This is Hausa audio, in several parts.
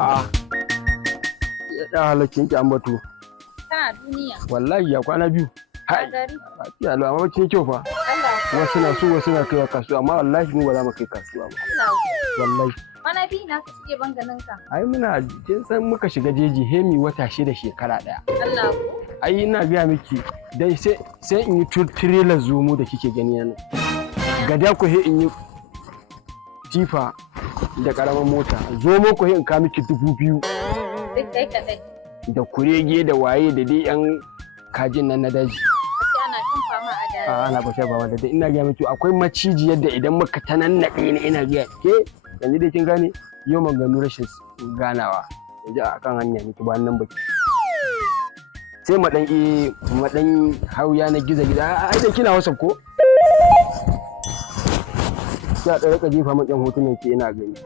A ya halakin ki ambato. Kana duniya. Wallahi ya kwana biyu. Hai. Gari. Ya lo amma kin kyau fa. Allah. Wasu na so wasu na kaiwa kasuwa amma wallahi mu ba za mu kai kasuwa ba. Allah. Wallahi. Mana bi na ka shige banganin ka. Ai muna kin san muka shiga jeji hemi wata 6 shekara daya. Allah. Ai ina biya miki dai sai in yi trailer zomo da kike gani yana. Gada ku he in yi tifa da karamar mota. Zomo ku he in ka miki 2000. Duk kai kadai. Da kurege da waye da dai yan kajin nan na daji. Sai ana shan fama a daji. Ana ba sai ba wanda dai ina ga miki akwai maciji yadda idan muka tanannade ne ina ga ke yanzu dai kin gane yau maganu rashin ganawa. Yanzu akan hanya miki ba nan baki. Sai madan hauya na giza ai da kina WhatsApp ko? Ya da rika jefa min yan hotunan ki ina gani.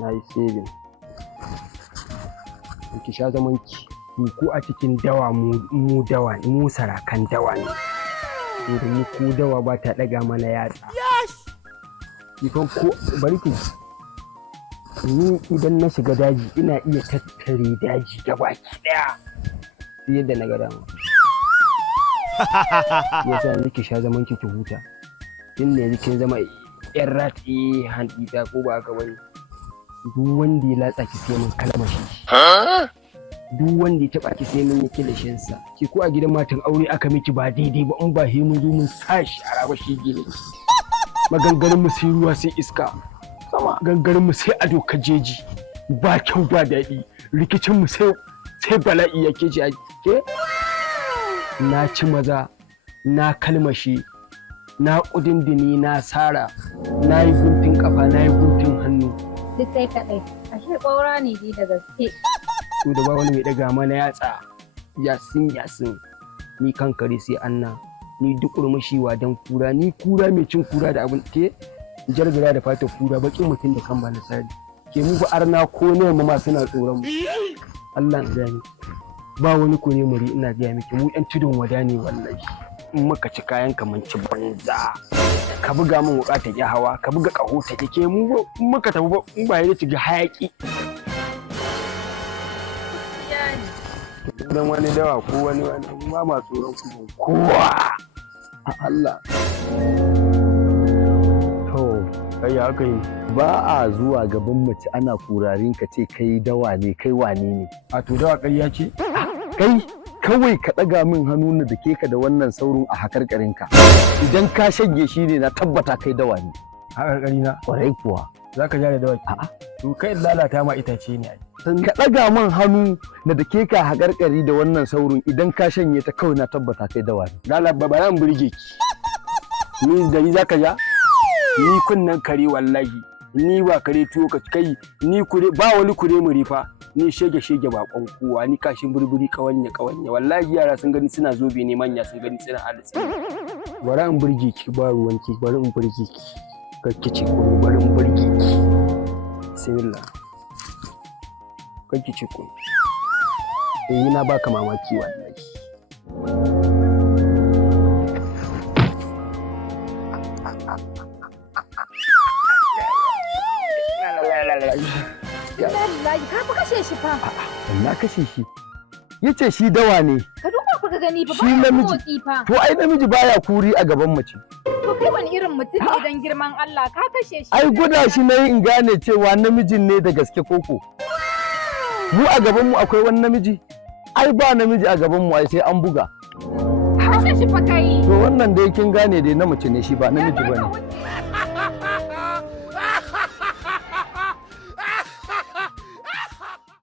Na yi saving. Ki sha zaman ki ko a cikin dawa mu dawa mu sarakan dawa ne. Idan mu ko dawa ba ta daga mana yatsa. Ki ko bari ki ni idan na shiga daji ina iya tattare daji gabaki daya sai yadda na ga dama. Yasa nake sha zaman ki huta. Kin ne kin zama yan rat handi ta ko ba haka bane. Duk wanda ya latsa ki sai mun kalmashi. Duk wanda ya taba ki sai mun yi kilishin sa. Ki ko a gidan matan aure aka miki ba daidai ba in ba he mun zo mun sashi a raba shi gine. Maganganun mu sai ruwa sai iska. Sama gangarin mu sai ado kajeji. Ba kyau ba daɗi. Rikicin mu sai bala'i yake ji ke. Na ci maza, na kalmashi, na kudindini, na sara, na yi guntun kafa, na yi guntun hannu. Duk kai kaɗai, ashe ƙwaura ne dai da gaske. To da ba wani mai ɗaga mana yatsa, yasin, ni kan kare sai anna, ni duk urmushiwa don kura, ni kura mai cin kura da abin ke jargira da fatar kura, baƙin mutum da kan ba na sari. Ke mu ba arna ko ne mu ma suna tsoron mu. Allah ya gani. Ba wani kone muri ina gaya miki mu 'yan tudun wada ne wallahi. In muka ci kayan kamanci banza. Ka buga min wuka ta ki hawa, ka buga kaho ta ke mu muka tafi ba in ba ya ci ga hayaki. Dan wani dawa ko wani ma ma tsoron ku kowa. Allah. To kai haka yi ba a zuwa gaban mace ana kurarin ka ce kai dawa ne kai wane ne. A to dawa ƙarya ce? Kai kawai ka ɗaga min hannu na da ke ka da wannan saurin a hakarkarinka. Idan ka shanye shi ne na tabbata kai dawa ne. Hakarkari na? Ƙwarai kuwa. Za ka ja da dawa? A'a. To kai lalata ma itace ne ai. Ka ɗaga min hannu na da ke ka hakarkari da wannan saurin idan ka shanye ta kawai na tabbata kai dawa ne. Lalaba ba zan burge ki. Ni da ni za ka ja? Ni kunnen kare wallahi. Ni ba kare tuwo ka kai ni kure ba wani kure muri fa. Ni shege bakon kowa ni kashin burburi kawanya wallahi yara sun gani suna zobe ne manya sun gani suna arziki bari in burge ki ba ruwanki bari in burge ki kake ce ko bari in burge ki bismillah kake ce ko na baka mamaki wallahi Ka fi kashe shi fa. Na kashe shi. Yace shi dawa ne. Ka duba fa ka gani fa Shi namiji. To ai namiji baya kuri a gaban mace. To kai wani irin mutum ne dan girman Allah ka kashe shi. Ai guda shi nayi in gane cewa namijin ne da gaske koko. Mu a gaban mu akwai wani namiji? Ai ba namiji a gaban mu ai sai an buga. Kashe shi fa kai. To wannan dai kin gane dai na mace ne shi ba namiji bane.